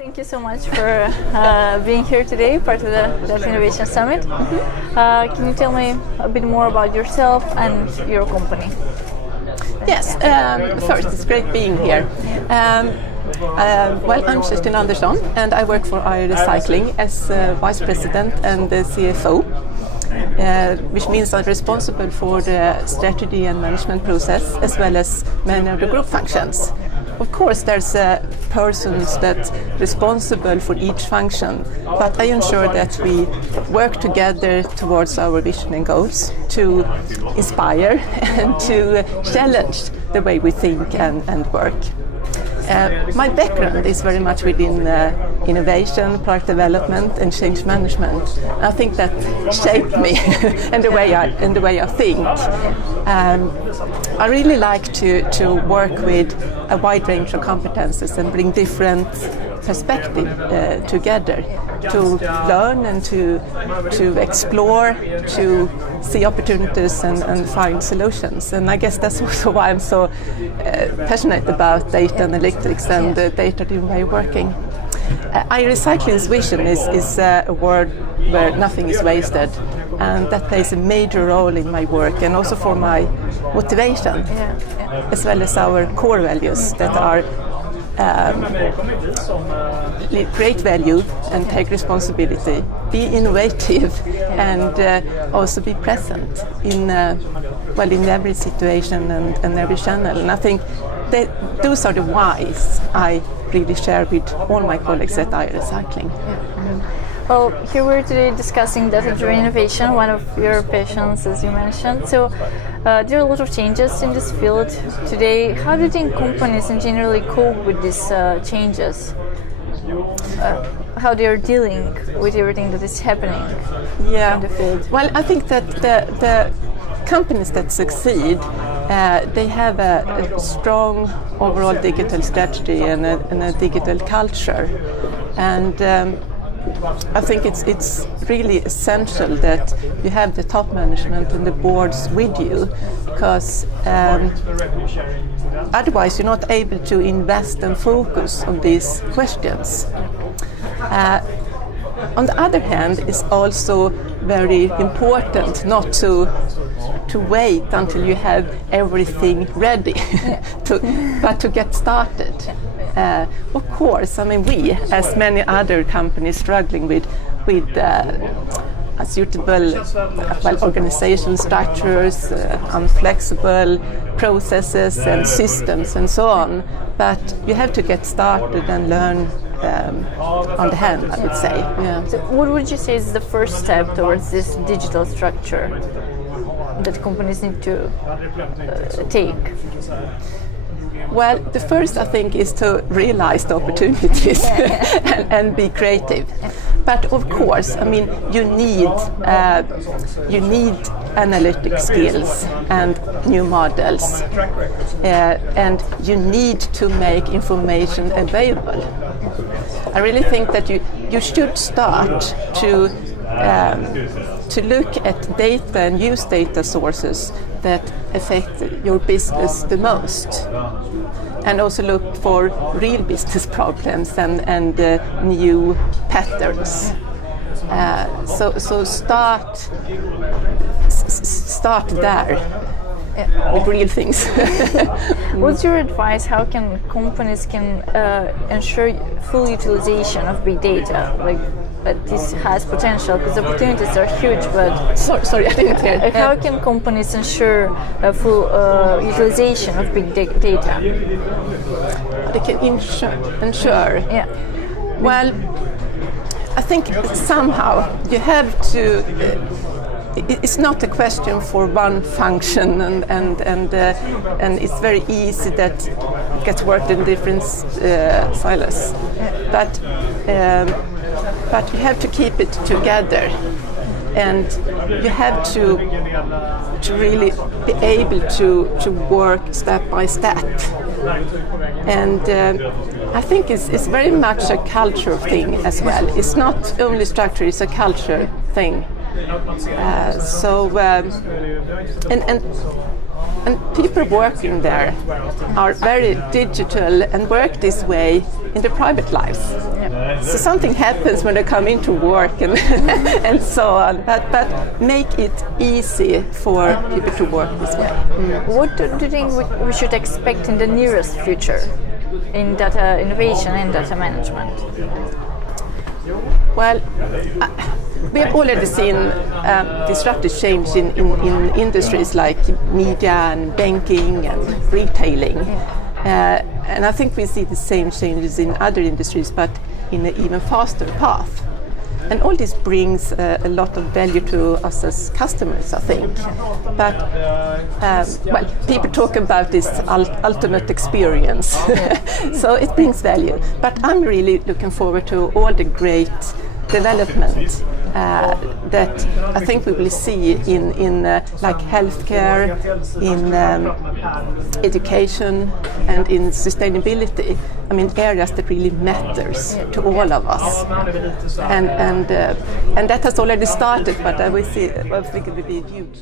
Thank you so much for being here today, part of the Data Innovation Summit. Can you tell me a bit more about yourself and your company? Yes, first, it's great being here. Well, I'm Kerstin Anderson and I work for Recycling as Vice President and the CFO, which means I'm responsible for the strategy and management process as well as many of the group functions. Of course, there's persons that responsible for each function, but I ensure that we work together towards our vision and goals to inspire and to challenge the way we think and work. My background is very much within innovation, product development and change management. I think that shaped me and the way I think. I really like to work with a wide range of competences and bring different perspectives together to learn and to explore, to see opportunities and find solutions. And I guess that's also why I'm so passionate about data analytics and data-driven way of working. Recycling's vision is a world where nothing is wasted, and that plays a major role in my work and also for my motivation, as well as our core values that are create value and take responsibility, be innovative and also be present in every situation and every channel. And I think that those are the whys I really share with all my colleagues at Recycling. Well, here we're today discussing data-driven innovation, one of your passions, as you mentioned. So there are a lot of changes in this field today. How do you think companies in generally cope with these changes? How they are dealing with everything that is happening in the field? Well, I think that the companies that succeed, they have a strong overall digital strategy and a digital culture. And I think it's really essential that you have the top management and the boards with you, because otherwise you're not able to invest and focus on these questions. On the other hand, it's also very important not to wait until you have everything ready, but to get started. Of course, I mean, we, as many other companies, struggling with suitable organization structures, unflexible processes and systems and so on. But you have to get started and learn on the hand, I would say. Yeah. So what would you say is the first step towards this digital structure that companies need to take? Well, the first, I think, is to realize the opportunities and be creative. But of course, I mean, you need analytic skills and new models, and you need to make information available. I really think that you should start to look at data and use data sources that affect your business the most, and also look for real business problems and new patterns. So start there with real things. What's your advice? How can companies ensure full utilization of big data? Like, that this has potential, because the opportunities are huge, but... Sorry, I didn't hear. How can companies ensure full utilization of big data? They can ensure. Yeah. Well, I think somehow you have to... It's not a question for one function, and it's very easy that it gets worked in different silos. But you have to keep it together, and you have to really be able to work step by step. And I think it's very much a culture thing as well. It's not only structure; it's a culture thing. And people working there are very digital and work this way in their private lives. So something happens when they come into work and, and so on. But make it easy for people to work this way. What do you think we should expect in the nearest future in data innovation and data management? Well, we have already seen disruptive change in industries like media and banking and retailing. And I think we see the same changes in other industries, but in an even faster path. And all this brings a lot of value to us as customers, I think. But, well, people talk about this ultimate experience. So it brings value. But I'm really looking forward to all the great development that I think we will see in like healthcare, in education and in sustainability. I mean, areas that really matters to all of us. And that has already started, but I think it will be huge.